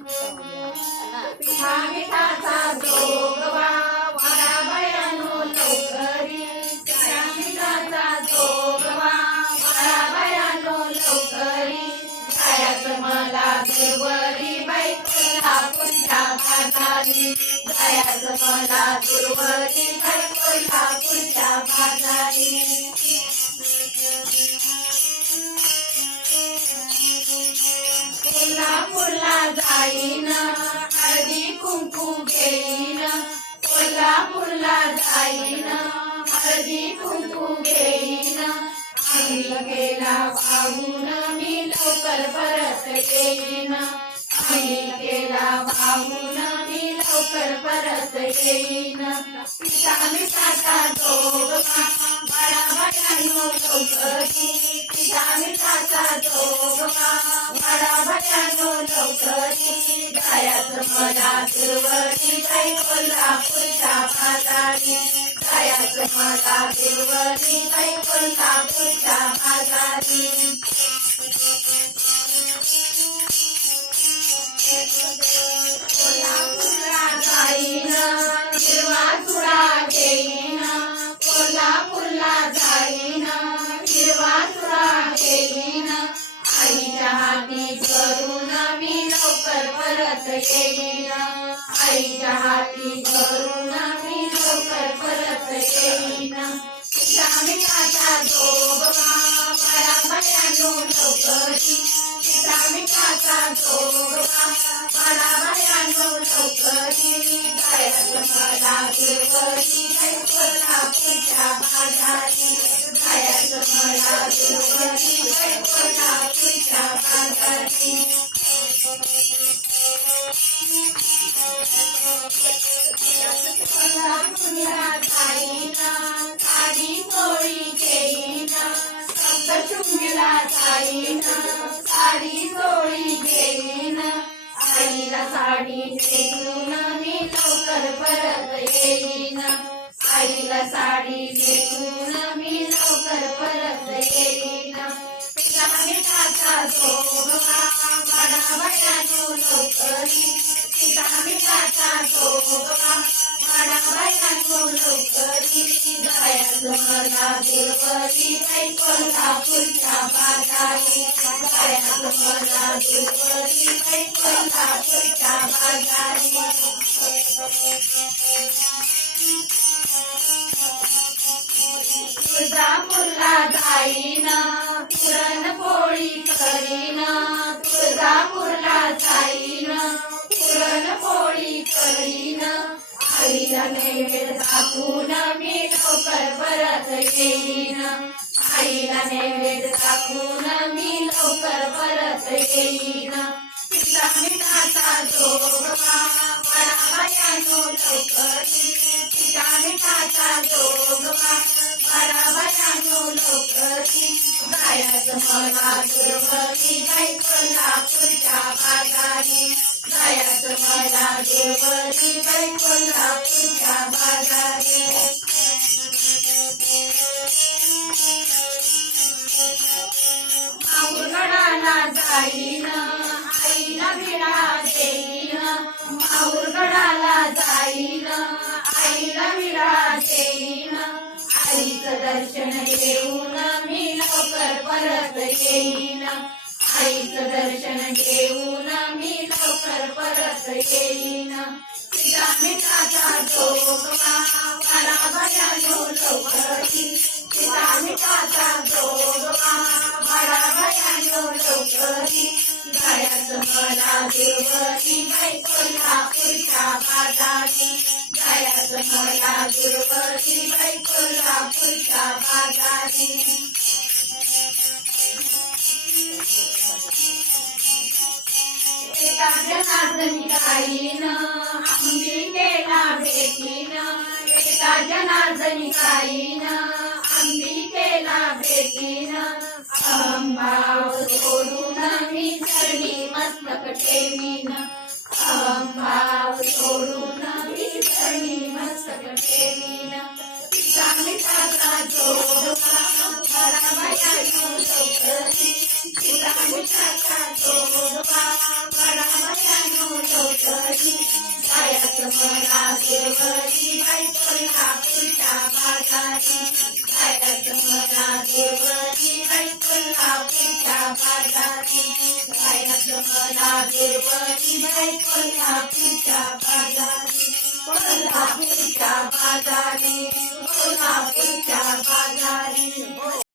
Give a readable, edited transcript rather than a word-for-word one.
पिठा मिठाचा जोगवा वाडा बायानो लवकरी पिठा मिठाचा जोगवा वाडा बायानो लवकरी जायचं मला दुर्वरी बाई कोल्हापूरच्या बाजारी जायचं मला दुर्वरी बाई कोल्हापूरच्या बाजारी कोल्हापूरला जाईन हळदी कुंकू घेईन कोल्हापूरला जाईन हळदी कुंकू घेईन आम्ही गेला वाहून मी लवकर परत येईन आम्ही गेला वाहून मी लवकर परत येईन पिठा मिठाचा जोगवा वाडा बायानो लवकरी पिठा मिठाचा जोगवा वाडा बायानो लवकरी जायचं मला दुर्वरी बाई कोल्हापूरच्या बाजारी जायचं मला दुर्वरी बाई कोल्हापूरच्या बाजारी कोल्हापूरला जाईन हिरवा चुडा घेईन कोल्हापूरला जाईन हिरवा चुडा घेईन आईच्या हाती धरून मी लवकर परत येईन आईच्या हाती धरून मी लवकर परत येईन पिठा मिठाचा जोगवा वाडा बायानो लवकरी पिठा मिठाचा जोगवा वाडा बायानो लवकरी जायचं मला दुर्वरी बाई कोल्हापूरच्या बाजारी जायचं मला दुर्वरी बाई कोल्हापूरच्या बाजारी कोल्हापूरला जाईन साडी चोळी घेईन सप्तशृंगीला जाईन साडी चोळी घेईन आईला साडी घेऊन मी लवकर परत येईन आईला साडी घेऊन मी लवकर परत येईन पिठा मिठाचा जोगवा वाडा बायानो लवकरी पिठा मिठाचा जोगवा वाडा बायानो लवकरी जायचं मला दुर्वरी बाई कोल्हापूरच्या बाजारी जायचं मला दुर्वरी बाई कोल्हापूरच्या बाजारी तुळजापूरला जाईन पुरणपोळी करीन तुळजापूरला जाईन पुरणपोळी करीन आईला नैवेद्य दाखवून मी लवकर परत येईन आईला नैवेद्य दाखवून मी लवकर परत येईन पिठा मिठाचा जोगवा वाडा बायानो लवकरी पिठा मिठाचा जोगवा वाडा बायानो लवकरी जायचं मला दुर्वरी बाई कोल्हापूरच्या बाजारी जायचं मला दुर्वरी बाई कोल्हापूरच्या बाजारी माहूरगडाला जाईन आईला विडा देईन माहूरगडाला जाईन आईला विडा देईन आईचं दर्शन घेऊन मी लवकर परत येईन आईचं दर्शन घेऊन मी लवकर परत येईन पिठा मिठाचा जोगवा वाडा बायानो लवकरी पिठा मिठाचा जोगवा वाडा बायानो लवकरी जायचं मला दुर्वरी बाई कोल्हापूरच्या बाजारी जायचं मला दुर्वरी बाई कोल्हापूरच्या बाजारी एका जनार्दनी गाईन अंबिकेला भेटीन एका जनार्दनी गाईन अंबिकेला भेटीन अहंभाव सोडून मी चरणी मस्तक ठेवीन अहंभाव सोडून मी चरणी मस्तक ठेवीन पिठा मिठाचा जोगवा वाडा बायानो लवकरी पिठा मिठाचा जोगवा वाडा बायानो दुर्वरी बाई कोल्हापूरच्या बाजारी जायचं मला दुर्वरी बाई कोल्हापूरच्या बाजारी जायचं मला दुर्वरी बाई कोल्हापूरच्या बाजारी कोल्हापूरच्या बाजारी